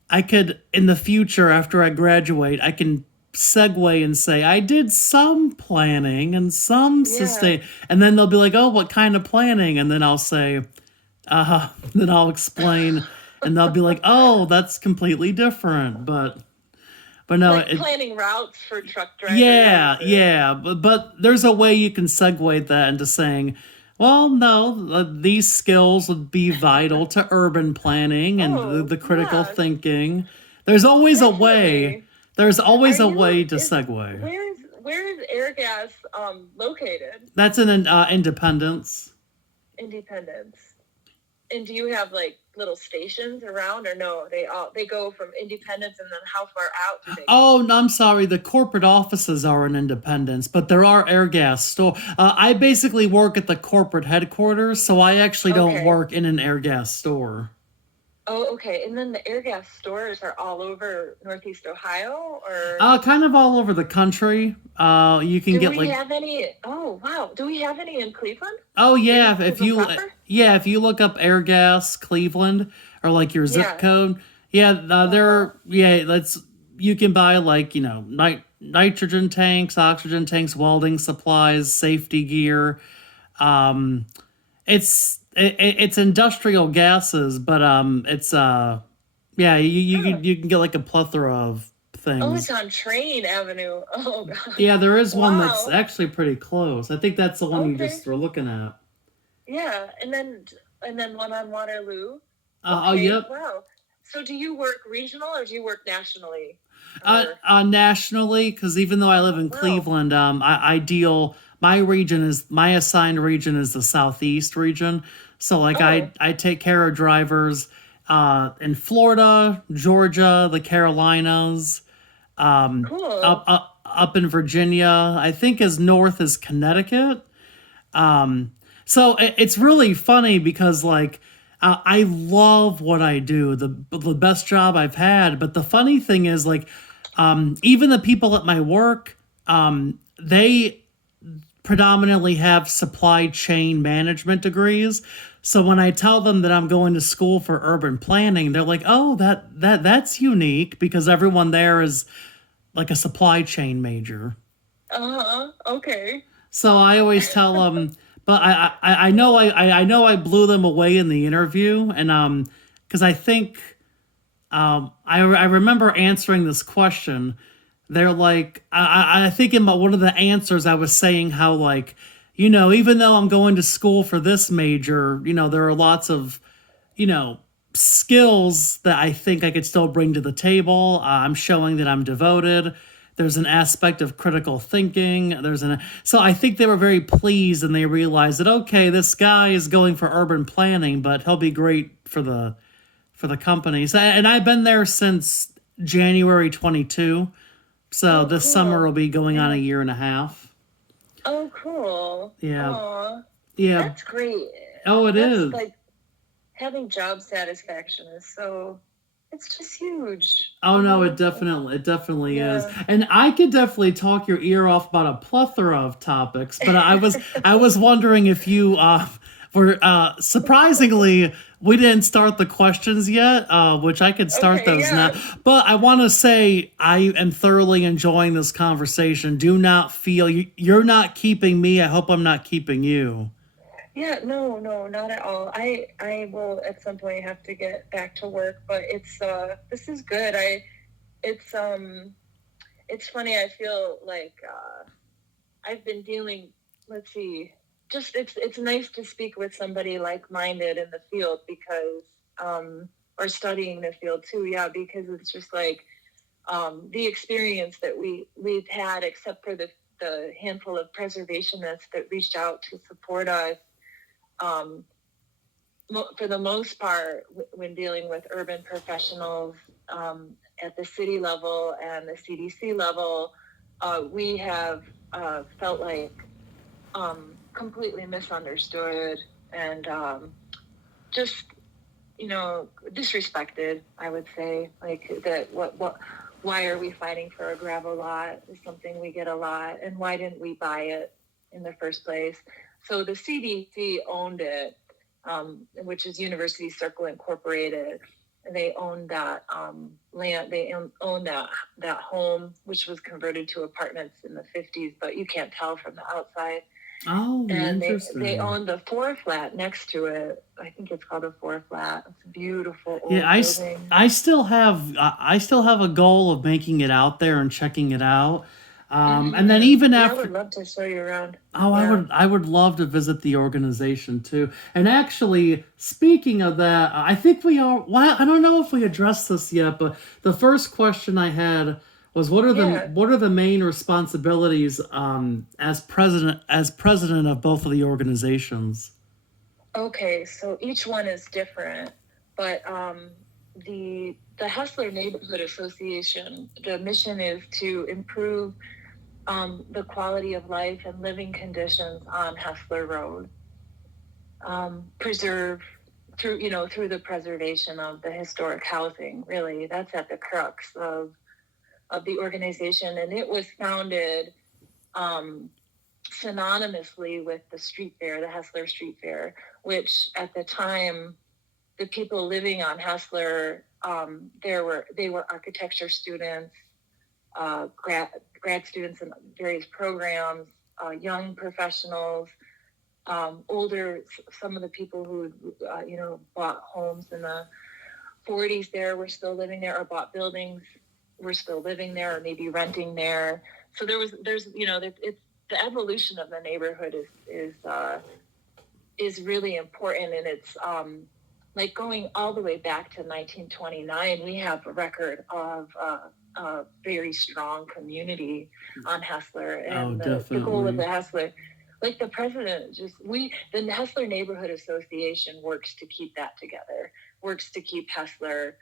I could in the future after I graduate, I can segue and say I did some planning and some Yeah. sustain, and then they'll be like, oh, what kind of planning? And then I'll say, then I'll explain, and they'll be like, "Oh, that's completely different." But no, Like planning routes for truck drivers yeah, or. yeah. But there's a way you can segue that into saying, "Well, no, these skills would be vital to urban planning and Oh, the critical yeah. thinking." There's always a way. Definitely. There's Are always a you way to is segue. where is Airgas located? That's an Independence. Independence. And do you have like little stations around, or no? They go from Independence, and then how far out do they go? Oh, no, I'm sorry. The corporate offices are in Independence, but there are air gas store. I basically work at the corporate headquarters, so I actually don't Okay. work in an air gas store. Oh, okay. And then the air gas stores are all over Northeast Ohio, or Kind of all over the country. You can do get we like, have any? Oh, wow. Do we have any in Cleveland? oh In yeah, if Cleveland you, proper? yeah, if you look up air gas Cleveland or like your zip Yeah. code, yeah, Uh-huh. yeah, that's you can buy like nitrogen tanks, oxygen tanks, welding supplies, safety gear. Um, it's industrial gases, but it's yeah, Huh. you can get like a plethora of Oh, it's things. on Train Avenue. Oh gosh. Yeah, there is one that's Wow. actually pretty close. I think that's the one you Okay. just were looking at. Yeah. And then one on Waterloo. Oh, Okay. yep. Wow. So do you work regional or do you work nationally? Or Nationally, because even though I live in wow. Cleveland, I deal. My assigned region is the Southeast region. So like Oh, I take care of drivers in Florida, Georgia, the Carolinas, cool. up in Virginia. I think as north as Connecticut. So it's really funny because like I love what I do, the best job I've had. But the funny thing is like even the people at my work, they predominantly have supply chain management degrees. So when I tell them that I'm going to school for urban planning, they're like, "Oh, that's unique because everyone there is like a supply chain major." Uh-huh. Okay. So I always tell them, but I know I know I blew them away in the interview, and because I think I remember answering this question. They're like, I think in one of the answers I was saying how like, even though I'm going to school for this major, there are lots of you know, skills that I think I could still bring to the table. I'm showing that I'm devoted. There's an aspect of critical thinking. So I think they were very pleased and they realized that okay, this guy is going for urban planning, but he'll be great for the company. So and I've been there since January 22. So Oh, this summer cool. will be going on a Yeah. year and a half. Oh, cool. Yeah. Oh, Yeah. that's great. Oh, it That's is. like having job satisfaction is so, it's just huge, Oh you no, know? it definitely is. Yeah. And I could definitely talk your ear off about a plethora of topics, but I was wondering if you were surprisingly we didn't start the questions yet, which I could start Okay, those now. yeah. But I want to say I am thoroughly enjoying this conversation. Do not feel you're not keeping me. I hope I'm not keeping you. Yeah, no, no, not at all. I will at some point have to get back to work, but this is good. It's it's funny. I feel like I've been dealing, let's see, just it's nice to speak with somebody like-minded in the field because or studying the field too. Yeah, because it's just like the experience that we've had, except for the handful of preservationists that reached out to support us. Um, for the most part, when dealing with urban professionals at the city level and the CDC level, we have felt like completely misunderstood and just disrespected. I would say like that. Why are we fighting for a gravel lot? Is something we get a lot, and why didn't we buy it in the first place? So the CDC owned it, which is University Circle Incorporated. They owned that land. They own that home, which was converted to apartments in the 50s, but you can't tell from the outside. Oh, And they interesting. own the four flat next to it. I think it's called a four flat. It's a beautiful Yeah, old building. I still have a goal of making it out there and checking it out. And then Mm-hmm. even Yeah, I after would love to show you around. oh, Yeah. I would love to visit the organization too. And actually, speaking of that, I think we are. Well, I don't know if we addressed this yet, but the first question I had was Yeah. what are the main responsibilities as president of both of the organizations? Okay. So each one is different. But the Hessler Neighborhood Association, the mission is to improve the quality of life and living conditions on Hessler Road, preserve through the preservation of the historic housing. Really, that's at the crux of the organization, and it was founded synonymously with the street fair, the Hessler Street Fair, which at the time the people living on Hessler, they were architecture students, grad students in various programs, young professionals, older. Some of the people who bought homes in the 40s there were still living there, or bought buildings were still living there, or maybe renting there. So there's it's the evolution of the neighborhood is really important, and it's like going all the way back to 1929. We have a record of a very strong community on Hessler, and the goal of the Hessler, like the president, the Hessler Neighborhood Association works to keep that together, works to keep Hessler,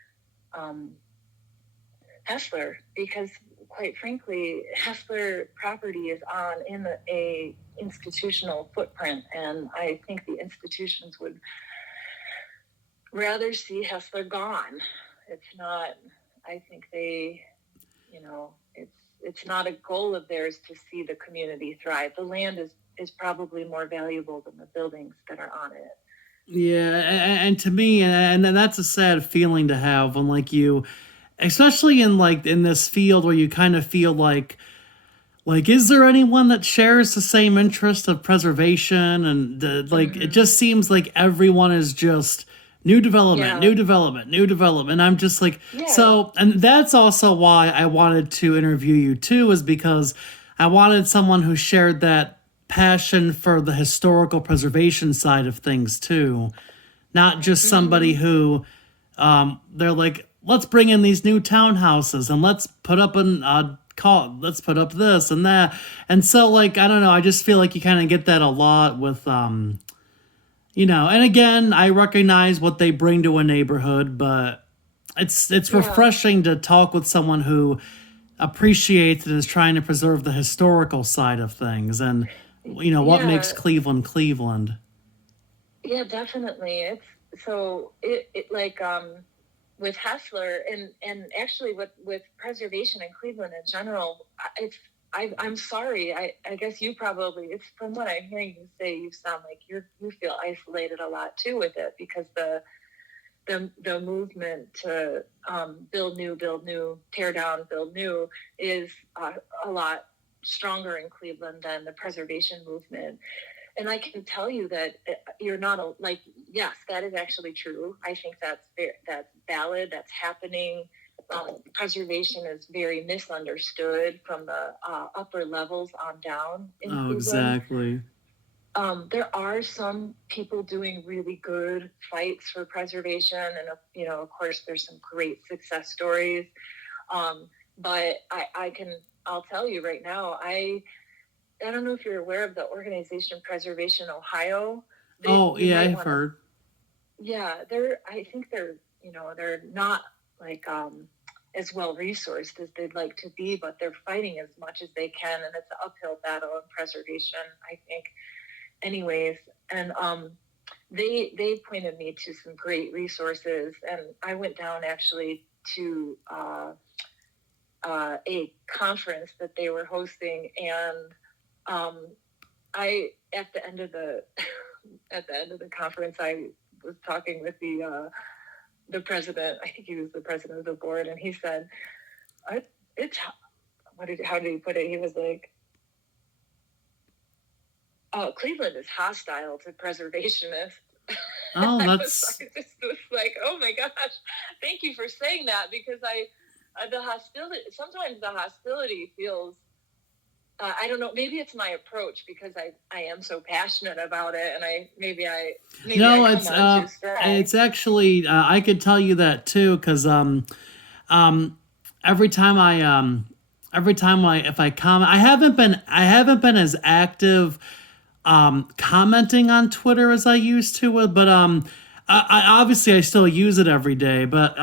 because quite frankly, Hessler property is in a institutional footprint, and I think the institutions would rather see Hessler gone. It's not. I think they, it's not a goal of theirs to see the community thrive. The land is probably more valuable than the buildings that are on it. Yeah, and to me, and that's a sad feeling to have when like you, especially in this field where you kind of feel like is there anyone that shares the same interest of preservation, and it just seems like everyone is just new development, new development, new development. I'm just like, so, and that's also why I wanted to interview you too, is because I wanted someone who shared that passion for the historical preservation side of things too, not just somebody who they're like, let's bring in these new townhouses and let's put up let's put up this and that. And so like, I don't know, I just feel like you kind of get that a lot with and again, I recognize what they bring to a neighborhood, but it's refreshing to talk with someone who appreciates and is trying to preserve the historical side of things, and what makes Cleveland Cleveland. Yeah, definitely. It like with Hessler and actually with preservation in Cleveland in general, I'm sorry. I guess you probably, it's from what I'm hearing you say, you sound like you feel isolated a lot too with it, because the movement to build new, tear down, build new is a lot stronger in Cleveland than the preservation movement. And I can tell you that you're not yes, that is actually true. I think that's valid. That's happening. Preservation is very misunderstood from the upper levels on down in Cleveland. Exactly. There are some people doing really good fights for preservation, and of course, there's some great success stories. But I'll tell you right now, I don't know if you're aware of the organization Preservation Ohio. I've heard. Yeah, I think they're not like as well resourced as they'd like to be, but they're fighting as much as they can, and it's an uphill battle in preservation, I think. Anyways, and they pointed me to some great resources, and I went down actually to a conference that they were hosting, and I at the end of the conference, I was talking with the president. I think he was the president of the board, and he said, how did he put it? He was like, Cleveland is hostile to preservationists. Oh, that's I just was like, oh my gosh, thank you for saying that, because the hostility, sometimes the hostility feels, I don't know, maybe it's my approach, because I am so passionate about it, and it's actually I could tell you that too, because every time if I comment, I haven't been as active commenting on Twitter as I used to, but I obviously I still use it every day, but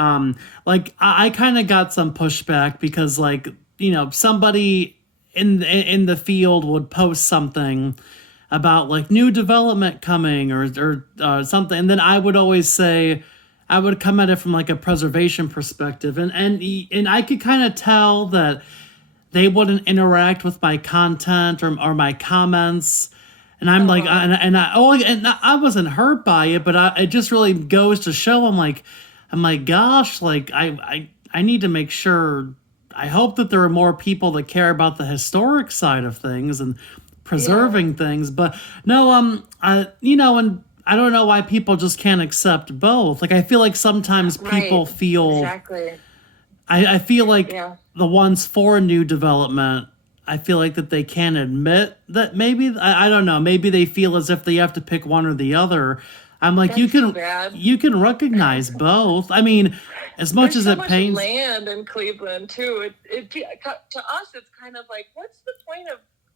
like I kind of got some pushback because like somebody in the field would post something about like new development coming or something, and then I would always say I would come at it from like a preservation perspective, and I could kind of tell that they wouldn't interact with my content or my comments. And I'm like, Uh-huh. and I wasn't hurt by it, but it just really goes to show. I'm like, gosh, like I need to make sure. I hope that there are more people that care about the historic side of things and Yeah. preserving things. But no, and I don't know why people just can't accept both. Like I feel like sometimes people Right. feel Exactly. I feel like Yeah. the ones for new development, I feel like that they can't admit that maybe I don't know, maybe they feel as if they have to pick one or the other. I'm like That's too bad. you can recognize both. I mean, as much There's as so it much pains. land in Cleveland too. To us, it's kind of like, what's the point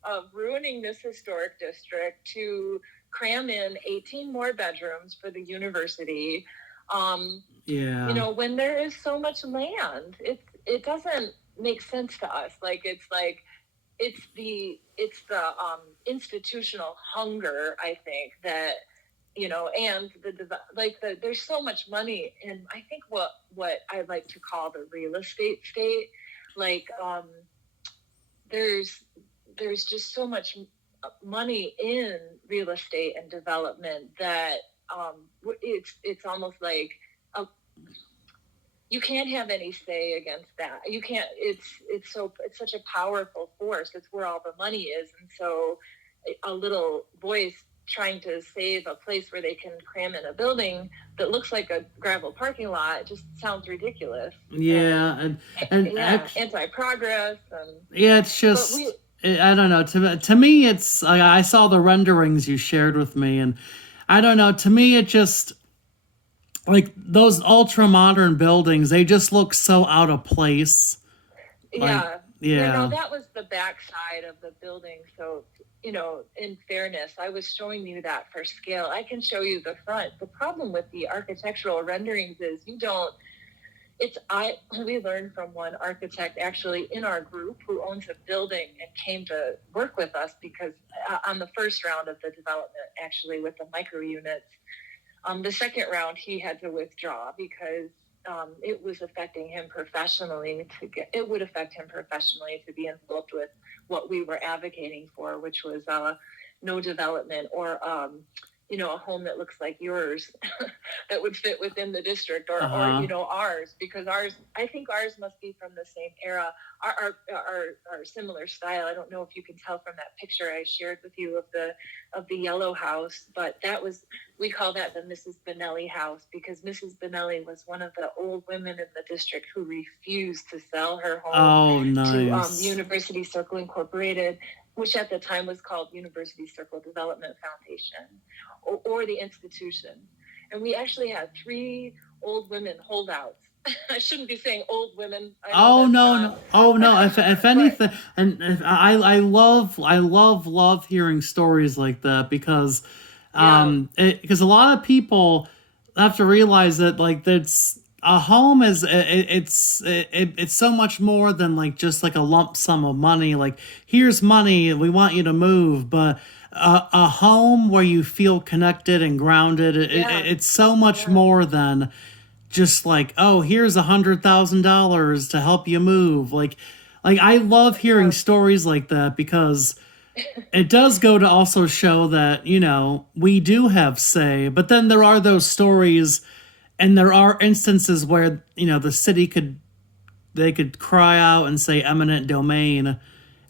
of ruining this historic district to cram in 18 more bedrooms for the university? Um, Yeah. when there is so much land, it doesn't make sense to us. Like it's the institutional hunger, I think, that and there's so much money in, I think, what I like to call the real estate state. Like there's there's just so much money in real estate and development that it's almost like a, you can't have any say against that. You can't. It's such a powerful force. It's where all the money is, and so a little voice trying to save a place where they can cram in a building that looks like a gravel parking lot just sounds ridiculous. And Yeah, and yeah, anti-progress, and yeah, it's but we just I don't know. To me, it's I saw the renderings you shared with me, and I don't know. To me, it just like those ultra modern buildings, they just look so out of place. Like, Yeah. Yeah, no, yeah, that was the backside of the building. So, in fairness, I was showing you that for scale. I can show you the front. The problem with the architectural renderings is you don't, we learned from one architect actually in our group who owns a building and came to work with us because on the first round of the development, actually with the micro units, the second round, he had to withdraw because it was affecting him professionally. It would affect him professionally to be involved with what we were advocating for, which was no development or a home that looks like yours that would fit within the district uh or huh, ours, because I think ours must be from the same era, our similar style. I don't know if you can tell from that picture I shared with you of the yellow house, but we call that the Mrs. Benelli house because Mrs. Benelli was one of the old women in the district who refused to sell her home oh, to nice. University Circle Incorporated, which at the time was called University Circle Development Foundation, or the institution. And we actually had three old women holdouts. I shouldn't be saying old women. I know Oh that's no, not, no, oh no. If but anything, and if, I love hearing stories like that because yeah, because a lot of people have to realize that like that's a home is it's so much more than like just like a lump sum of money. Like here's money, we want you to move, but a home where you feel connected and grounded, yeah, it's so much yeah, more than just like, oh, here's $100,000 to help you move. Like I love hearing yeah, stories like that because it does go to also show that we do have say. But then there are those stories, and there are instances where the city could cry out and say eminent domain,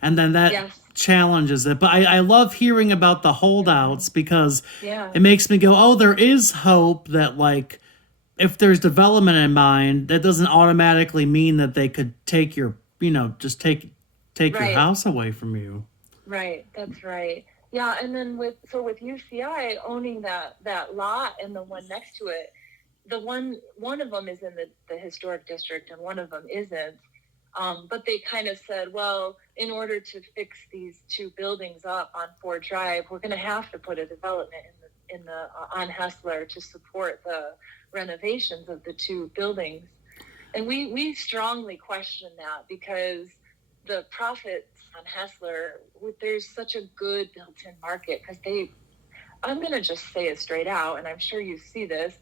and then that yes, challenges it. But I love hearing about the mm-hmm. holdouts because Yeah, it makes me go, oh, there is hope that like if there's development in mind, that doesn't automatically mean that they could take your, just take your right. house away from you. Right, that's right. Yeah, and then with UCI owning that lot and the one next to it, the one of them is in the historic district and one of them isn't. But they kind of said, well, in order to fix these two buildings up on Ford Drive, we're going to have to put a development in the on Hessler to support the renovations of the two buildings. And we strongly question that because the profits on Hessler, there's such a good built-in market because I'm going to just say it straight out, and I'm sure you see this,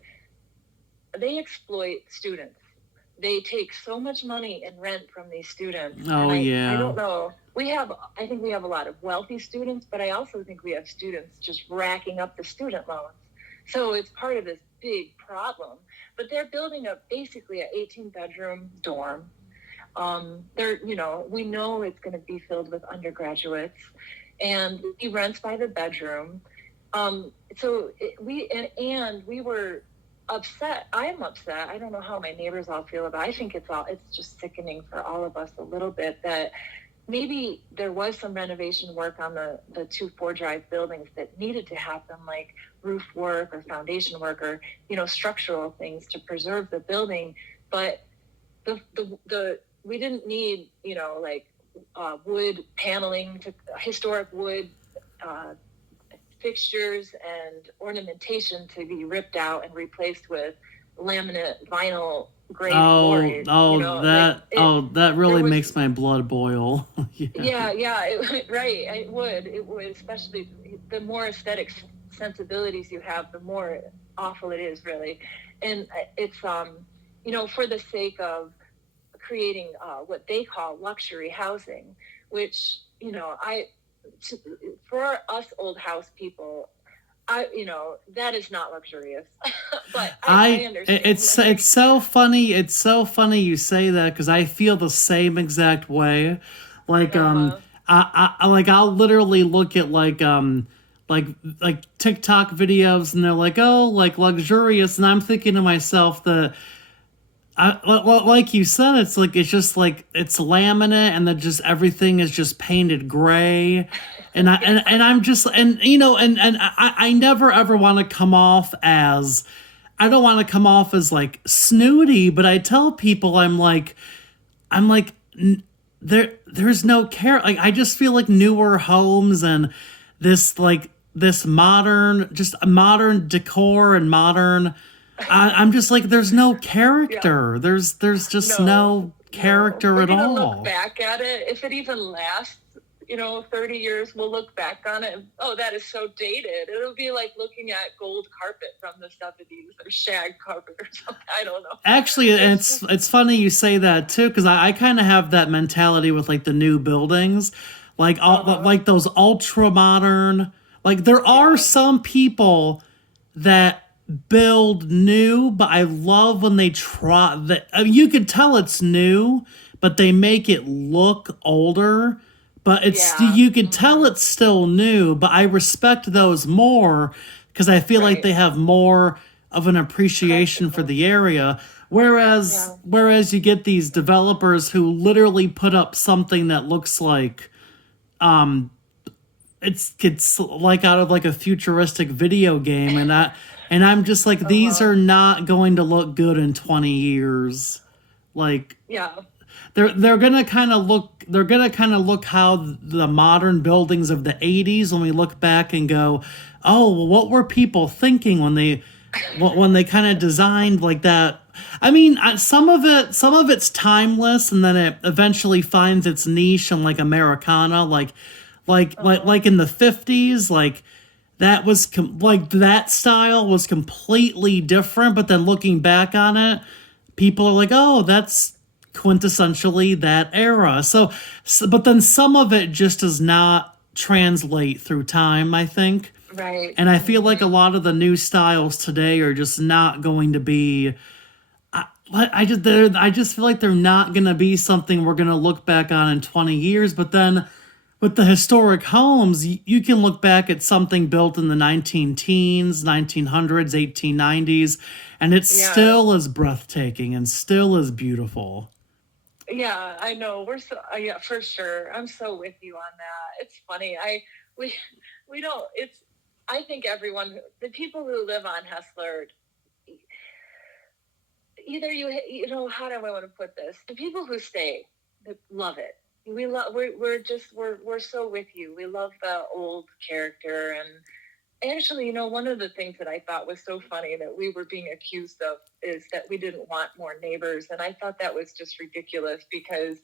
they exploit students. They take so much money in rent from these students. Oh, And I yeah. don't know. I think we have a lot of wealthy students, but I also think we have students just racking up the student loans. So it's part of this big problem. But they're building up basically an 18-bedroom dorm. We know it's going to be filled with undergraduates, and he rents by the bedroom. We were upset. I'm upset. I don't know how my neighbors all feel about it. I think it's just sickening for all of us a little bit that maybe there was some renovation work on the two Ford Drive buildings that needed to happen, like roof work or foundation work or, structural things to preserve the building. But the we didn't need, wood paneling, historic wood fixtures and ornamentation to be ripped out and replaced with laminate vinyl grade flooring. That really makes my blood boil. Yeah, right. It would, especially the more aesthetic sensibilities you have, the more awful it is, really. And it's for the sake of creating what they call luxury housing, which for us old house people, that is not luxurious. But I understand. It's so funny. It's so funny you say that because I feel the same exact way. Like I'll literally look at like like TikTok videos and they're like, oh, like luxurious, and I'm thinking to myself that like you said, it's just like it's laminate, and then just everything is just painted gray, and I'm just I never ever want to come off as I don't want to come off as like snooty, but I tell people I'm like there's no care. Like I just feel like newer homes and this modern, just modern decor and modern. I'm just like, there's no character. Yeah. There's just no character We're at gonna all. Look back at it, if it even lasts, 30 years, we'll look back on it and, oh, that is so dated. It'll be like looking at gold carpet from the 70s or shag carpet or something. I don't know. Actually, it's funny you say that too, because I kind of have that mentality with like the new buildings, like those ultra modern. Like there are some people that build new, but I love when they try that. I mean, you could tell it's new, but they make it look older. But you could tell it's still new. But I respect those more because I feel like they have more of an appreciation for the area. Whereas you get these developers who literally put up something that looks like it's like out of like a futuristic video game, and I'm just like, these are not going to look good in 20 years. Like they're gonna kind of look how the modern buildings of the 80s, when we look back and go, oh, well, what were people thinking when they kind of designed like that. I mean, some of it's timeless, and then it eventually finds its niche in like Americana, like in the 50s, like that was like that style was completely different, but then looking back on it, people are like, oh, that's quintessentially that era. So but then some of it just does not translate through time, I think. Right. And I feel like a lot of the new styles today are just not going to be. I just feel like they're not going to be something we're going to look back on in 20 years. But then with the historic homes, you can look back at something built in the 19-teens, 1900s, 1890s, and it's still as breathtaking and still as beautiful. Yeah, I know. We're so yeah, for sure. I'm so with you on that. It's funny. We don't. I think the people who live on Hessler, either how do I want to put this? The people who stay, love it. We're so with you. We love the old character, Actually, one of the things that I thought was so funny that we were being accused of is that we didn't want more neighbors. And I thought that was just ridiculous because